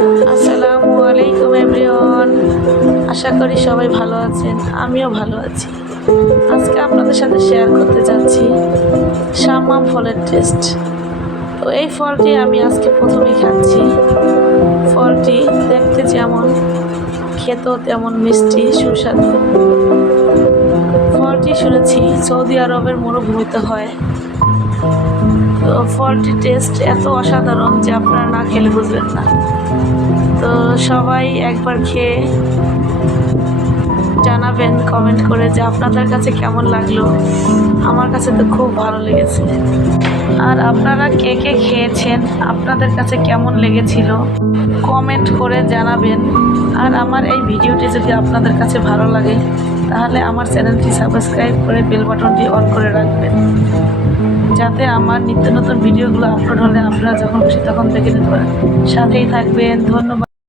আসসালামু আলাইকুম এভরিওয়ান আশা করি সবাই ভালো আছেন, আমিও ভালো আছি। আজকে আপনাদের সাথে শেয়ার করতে যাচ্ছি শামাম ফলের টেস্ট তো এই ফলটি আমি আজকে প্রথমেই খাচ্ছি। ফলটি দেখতে যেমন, খেতেও তেমন মিষ্টি, সুস্বাদু। ফলটি শুনেছি সৌদি আরবের মরুভূমিতে হয়। তো ফলটির টেস্ট এত অসাধারণ যে আপনারা না খেলে বুঝবেন না। তো সবাই একবার খেয়ে জানাবেন কমেন্ট করে যে আপনাদের কাছে কেমন লাগল। আমার কাছে তো খুব ভালো লেগেছে। আর আপনারা কে কে খেয়েছেন, আপনাদের কাছে কেমন লেগেছিল কমেন্ট করে জানাবেন। আর আমার এই ভিডিওটি যদি আপনাদের কাছে ভালো লাগে, তাহলে আমার চ্যানেলটি সাবস্ক্রাইব করে বেল বাটনটি অন করে রাখবেন। যাতে আমার নিত্য নতুন ভিডিওগুলো আপলোড হলে আপনারা যখন খুশি তখন দেখে নিতে পারেন। সাথেই থাকবেন, ধন্যবাদ।